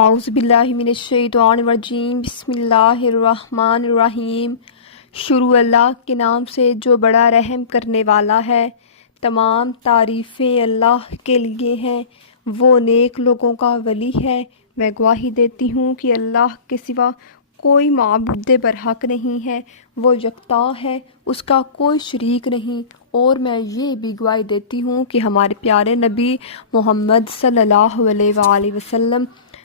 اعوذ باللہ من الشیطان الرجیم، بسم اللہ الرحمن الرحیم۔ شروع اللہ کے نام سے جو بڑا رحم کرنے والا ہے۔ تمام تعریفیں اللہ کے لیے ہیں، وہ نیک لوگوں کا ولی ہے۔ میں گواہی دیتی ہوں کہ اللہ کے سوا کوئی معبود برحق نہیں ہے، وہ یکتا ہے، اس کا کوئی شریک نہیں۔ اور میں یہ بھی گواہی دیتی ہوں کہ ہمارے پیارے نبی محمد صلی اللہ علیہ وآلہ وسلم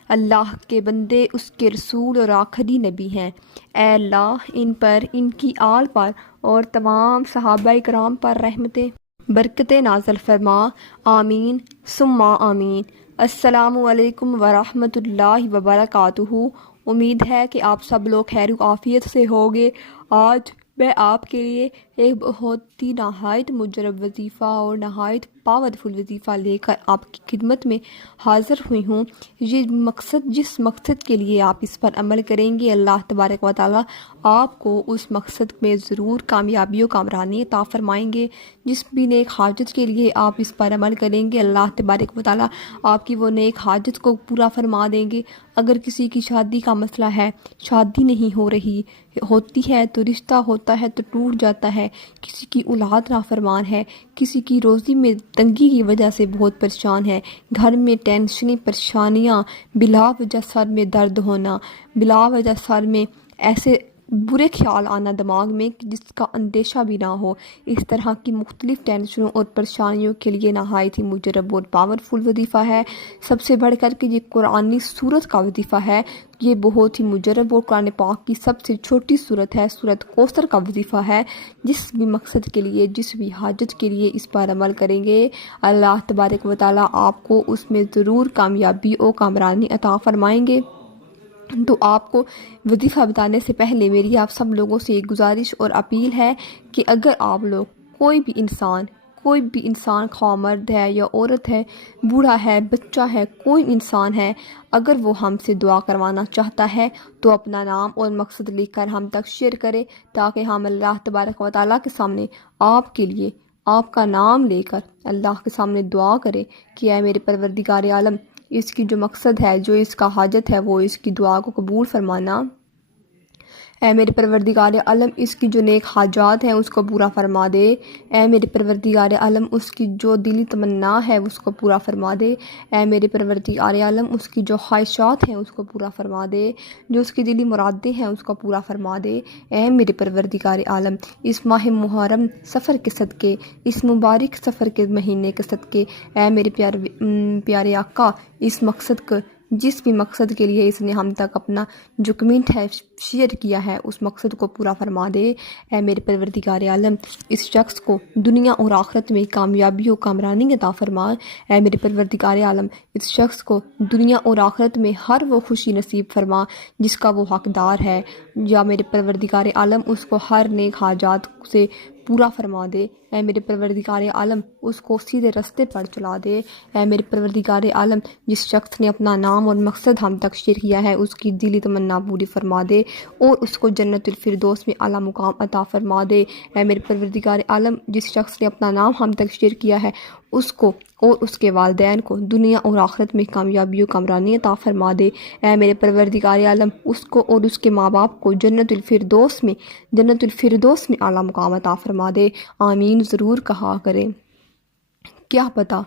اللہ کے بندے، اس کے رسول اور آخری نبی ہیں۔ اے اللہ ان پر، ان کی آل پر اور تمام صحابہ کرام پر رحمتیں برکتیں نازل فرما، آمین ثم آمین۔ السلام علیکم ورحمۃ اللہ وبرکاتہ۔ امید ہے کہ آپ سب لوگ خیر و عافیت سے ہوگے۔ آج میں آپ کے لیے ایک بہت ہی نہایت مجرب وظیفہ اور نہایت پاورفل وظیفہ لے کر آپ کی خدمت میں حاضر ہوئی ہوں۔ یہ مقصد، جس مقصد کے لیے آپ اس پر عمل کریں گے، اللہ تبارک و تعالیٰ آپ کو اس مقصد میں ضرور کامیابی و کامرانی عطا فرمائیں گے۔ جس بھی نیک حاجت کے لیے آپ اس پر عمل کریں گے، اللہ تبارک و تعالیٰ آپ کی وہ نیک حاجت کو پورا فرما دیں گے۔ اگر کسی کی شادی کا مسئلہ ہے، شادی نہیں ہو رہی، ہوتی ہے تو رشتہ ہوتا ہے تو ٹوٹ جاتا ہے، کسی کی اولاد نافرمان ہے، کسی کی روزی میں تنگی کی وجہ سے بہت پریشان ہے، گھر میں ٹینشنیں، پریشانیاں، بلا وجہ سر میں درد ہونا، بلا وجہ سر میں ایسے برے خیال آنا دماغ میں کہ جس کا اندیشہ بھی نہ ہو، اس طرح کی مختلف ٹینشنوں اور پریشانیوں کے لیے نہایت ہی مجرب اور پاورفل وظیفہ ہے۔ سب سے بڑھ کر کے یہ قرآنی سورت کا وظیفہ ہے۔ یہ بہت ہی مجرب اور قرآن پاک کی سب سے چھوٹی سورت ہے، سورت کوثر کا وظیفہ ہے۔ جس بھی مقصد کے لیے، جس بھی حاجت کے لیے اس پر عمل کریں گے، اللہ تبارک و تعالیٰ آپ کو اس میں ضرور کامیابی اور کامرانی عطا فرمائیں گے۔ تو آپ کو وظیفہ بتانے سے پہلے میری آپ سب لوگوں سے ایک گزارش اور اپیل ہے کہ اگر آپ لوگ کوئی بھی انسان خواہ مرد ہے یا عورت ہے، بوڑھا ہے، بچہ ہے، کوئی انسان ہے، اگر وہ ہم سے دعا کروانا چاہتا ہے تو اپنا نام اور مقصد لکھ کر ہم تک شیئر کرے، تاکہ ہم اللہ تبارک و تعالیٰ کے سامنے آپ کے لیے آپ کا نام لے کر اللہ کے سامنے دعا کرے کہ اے میرے پروردگار عالم، اس کی جو مقصد ہے، جو اس کا حاجت ہے، وہ اس کی دعا کو قبول فرمانا۔ اے میرے پروردگار عالم، اس کی جو نیک حاجات ہیں اس کو پورا فرما دے۔ اے میرے پروردگار عالم، اس کی جو دلی تمنا ہے اس کو پورا فرما دے۔ اے میرے پروردگار عالم، اس کی جو خواہشات ہیں اس کو پورا فرما دے، جو اس کی دلی مرادیں ہیں اس کو پورا فرما دے۔ اے میرے پروردگار عالم، اس ماہ محرم سفر کے صدقے، اس مبارک سفر کے مہینے کے صدقے، اے میرے پیارے آقا، اس مقصد کو، جس بھی مقصد کے لیے اس نے ہم تک اپنا جو کمنٹ ہے شیئر کیا ہے، اس مقصد کو پورا فرما دے۔ اے میرے پروردگار عالم، اس شخص کو دنیا اور آخرت میں کامیابی و کامرانی عطا فرما۔ اے میرے پروردگار عالم، اس شخص کو دنیا اور آخرت میں ہر وہ خوشی نصیب فرما جس کا وہ حقدار ہے، یا میرے پروردگار عالم اس کو ہر نیک حاجات سے پورا فرما دے۔ اے میرے پروردگار عالم، اس کو سیدھے رستے پر چلا دے۔ اے میرے پروردگار عالم، جس شخص نے اپنا نام اور مقصد ہم تک شیئر کیا ہے اس کی دلی تمنا پوری فرما دے اور اس کو جنت الفردوس میں اعلیٰ مقام عطا فرما دے۔ اے میرے پروردگار عالم، جس شخص نے اپنا نام ہم تک شیئر کیا ہے اس کو اور اس کے والدین کو دنیا اور آخرت میں کامیابی و کامرانی عطا فرما دے۔ اے میرے پروردگار عالم، اس کو اور اس کے ماں باپ کو جنت الفردوس میں اعلیٰ مقام عطا فرما دے۔ آمین ضرور کہا کریں۔ کیا پتہ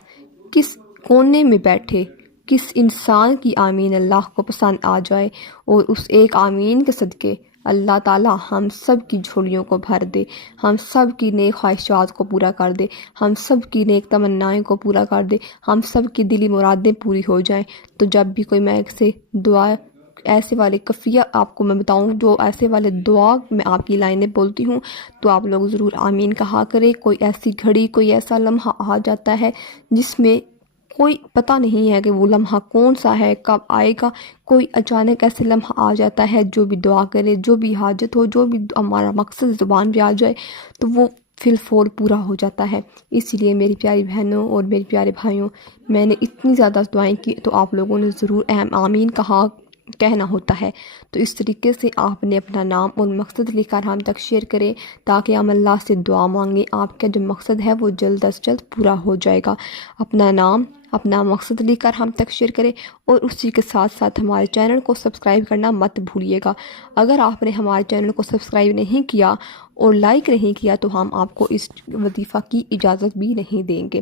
کس کونے میں بیٹھے کس انسان کی آمین اللہ کو پسند آ جائے، اور اس ایک آمین کے صدقے اللہ تعالیٰ ہم سب کی جھولیوں کو بھر دے، ہم سب کی نیک خواہشات کو پورا کر دے، ہم سب کی نیک تمنائیں کو پورا کر دے، ہم سب کی دلی مرادیں پوری ہو جائیں۔ تو جب بھی کوئی میں سے دعا ایسے والے کفیہ آپ کو میں بتاؤں، جو ایسے والے دعا میں آپ کی لائنیں بولتی ہوں، تو آپ لوگ ضرور آمین کہا کرے۔ کوئی ایسی گھڑی، کوئی ایسا لمحہ آ جاتا ہے جس میں کوئی پتہ نہیں ہے کہ وہ لمحہ کون سا ہے، کب آئے گا، کوئی اچانک ایسے لمحہ آ جاتا ہے، جو بھی دعا کرے، جو بھی حاجت ہو، جو بھی ہمارا مقصد زبان پہ آ جائے تو وہ فی الفور پورا ہو جاتا ہے۔ اس لیے میری پیاری بہنوں اور میری پیارے بھائیوں، میں نے اتنی زیادہ دعائیں کی تو آپ لوگوں نے ضرور آمین کہنا ہوتا ہے۔ تو اس طریقے سے آپ نے اپنا نام اور مقصد لکھ کر ہم تک شیئر کریں، تاکہ ہم اللہ سے دعا مانگیں، آپ کا جو مقصد ہے وہ جلد از جلد پورا ہو جائے گا۔ اپنا نام، اپنا مقصد لکھ کر ہم تک شیئر کریں، اور اسی کے ساتھ ساتھ ہمارے چینل کو سبسکرائب کرنا مت بھولیے گا۔ اگر آپ نے ہمارے چینل کو سبسکرائب نہیں کیا اور لائک نہیں کیا تو ہم آپ کو اس وظیفہ کی اجازت بھی نہیں دیں گے۔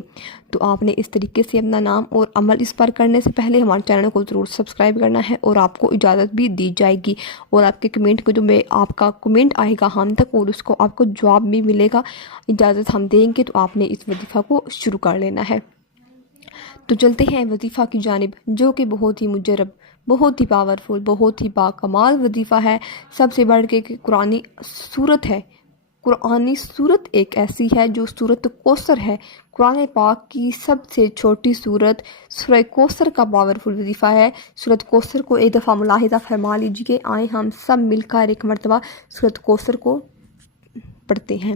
تو آپ نے اس طریقے سے اپنا نام اور عمل اس پر کرنے سے پہلے ہمارے چینل کو ضرور سبسکرائب کرنا ہے، اور آپ کو اجازت بھی دی جائے گی، اور آپ کے کمنٹ کو آپ کا کمنٹ آئے گا ہم تک، اور اس کو آپ کو جواب بھی ملے گا۔ اجازت ہم دیں گے تو آپ نے اس وظیفہ کو شروع کر لینا ہے۔ تو چلتے ہیں وظیفہ کی جانب، جو کہ بہت ہی مجرب، بہت ہی پاورفل، بہت ہی باکمال وظیفہ ہے۔ سب سے بڑھ کے قرآنی صورت ہے۔ قرآنی صورت ایک ایسی ہے جو سورۃ کوثر ہے، قرآن پاک کی سب سے چھوٹی صورت سورہ کوثر کا پاورفل وظیفہ ہے۔ سورۃ کوثر کو ایک دفعہ ملاحظہ فرما لیجیے، آئیں ہم سب مل کر ایک مرتبہ سورۃ کوثر کو پڑھتے ہیں۔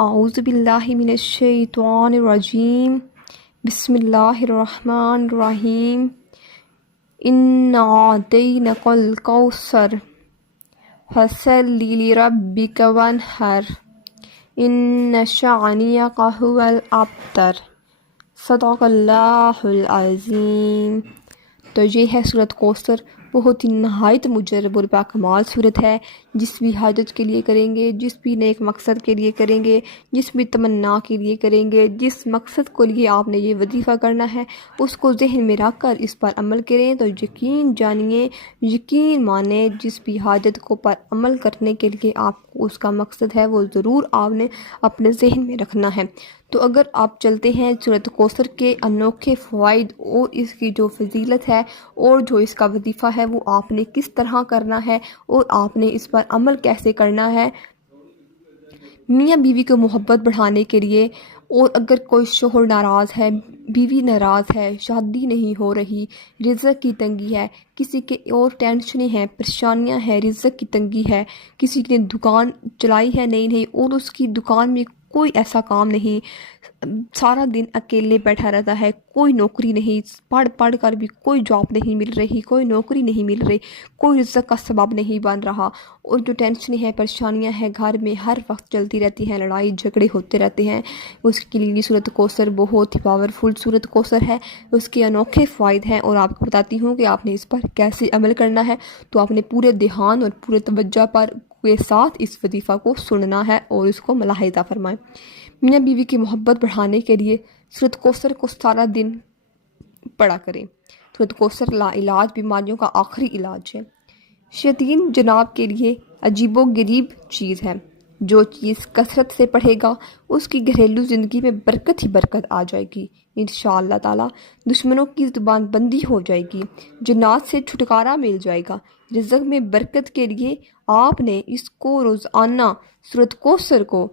اعوذ باللہ من الشیطان الرجیم، بسم اللہ الرحمن الرحیم، اِنَّا أَعْطَيْنَاكَ الْكَوْثَرَ فَصَلِّ لِرَبِّكَ وَانْحَرْ إِنَّ شَانِئَكَ هُوَ الْأَبْتَرُ۔ صدق اللہ العظیم۔ تو یہ ہے سورۃ کوثر، بہت ہی نہایت مجرب اور باکمال صورت ہے۔ جس بھی حاجت کے لیے کریں گے، جس بھی نیک مقصد کے لیے کریں گے، جس بھی تمنا کے لیے کریں گے، جس مقصد کو لیے آپ نے یہ وظیفہ کرنا ہے، اس کو ذہن میں رکھ کر اس پر عمل کریں تو یقین جانیے، یقین مانیں، جس بھی حاجت کو پر عمل کرنے کے لیے آپ کو اس کا مقصد ہے وہ ضرور آپ نے اپنے ذہن میں رکھنا ہے۔ تو اگر آپ چلتے ہیں سورۃ کوثر کے انوکھے فوائد اور اس کی جو فضیلت ہے اور جو اس کا وظیفہ ہے وہ آپ نے کس طرح کرنا ہے اور آپ نے اس پر عمل کیسے کرنا ہے۔ میاں بیوی کو محبت بڑھانے کے لیے، اور اگر کوئی شوہر ناراض ہے، بیوی ناراض ہے، شادی نہیں ہو رہی، رزق کی تنگی ہے، کسی کے اور ٹینشنیں ہیں، پریشانیاں ہیں، رزق کی تنگی ہے، کسی نے دکان چلائی ہے نئی اور اس کی دکان میں کوئی ایسا کام نہیں، سارا دن اکیلے بیٹھا رہتا ہے، کوئی نوکری نہیں، پڑھ کر بھی کوئی جاب نہیں مل رہی، کوئی نوکری نہیں مل رہی، کوئی رزق کا سبب نہیں بن رہا، اور جو ٹینشنیں ہیں، پریشانیاں ہیں گھر میں ہر وقت چلتی رہتی ہیں، لڑائی جھگڑے ہوتے رہتے ہیں، اس کے لیے سورۃ کوثر بہت ہی پاورفل سورۃ کوثر ہے۔ اس کے انوکھے فوائد ہیں اور آپ کو بتاتی ہوں کہ آپ نے اس پر کیسے عمل کرنا ہے۔ تو آپ نے پورے دھیان اور پورے توجہ پر کے ساتھ اس وظیفہ کو سننا ہے اور اس کو ملاحظہ فرمائیں۔ میاں بیوی کی محبت بڑھانے کے لیے سورۃ کوثر کو سارا دن پڑھا کریں۔ سورۃ کوثر لا علاج بیماریوں کا آخری علاج ہے۔ شیاطین جناب کے لیے عجیب و غریب چیز ہے، جو چیز کثرت سے پڑھے گا اس کی گھریلو زندگی میں برکت ہی برکت آ جائے گی انشاءاللہ تعالی، دشمنوں کی زبان بندی ہو جائے گی، جنات سے چھٹکارا مل جائے گا۔ رزق میں برکت کے لیے آپ نے اس کو روزانہ سورۃ کوثر کو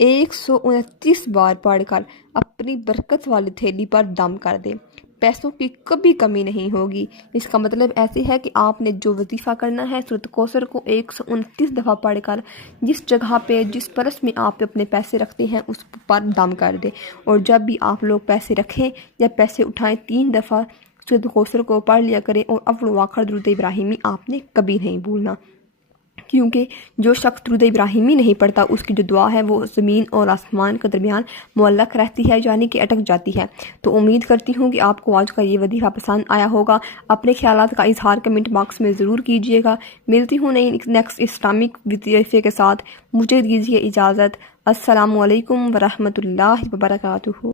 129 بار پڑھ کر اپنی برکت والی تھیلی پر دم کر دیں، پیسوں کی کبھی کمی نہیں ہوگی۔ اس کا مطلب ایسے ہے کہ آپ نے جو وظیفہ کرنا ہے سورۃ کوثر کو 129 دفعہ پڑھ کر جس جگہ پہ جس پرس میں آپ اپنے پیسے رکھتے ہیں اس پر دم کر دیں، اور جب بھی آپ لوگ پیسے رکھیں یا پیسے اٹھائیں 3 دفعہ سورۃ کوثر کو پڑھ لیا کریں، اور اول و آخر درود ابراہیمی آپ نے کبھی نہیں بھولنا، کیونکہ جو شخص درود ابراہیمی نہیں پڑھتا اس کی جو دعا ہے وہ زمین اور آسمان کے درمیان معلق رہتی ہے، یعنی کہ اٹک جاتی ہے۔ تو امید کرتی ہوں کہ آپ کو آج کا یہ وظیفہ پسند آیا ہوگا۔ اپنے خیالات کا اظہار کمنٹ باکس میں ضرور کیجیے گا۔ ملتی ہوں نئی نیکسٹ اسلامک وظیفے کے ساتھ، مجھے دیجیے اجازت۔ السلام علیکم ورحمۃ اللہ وبرکاتہ۔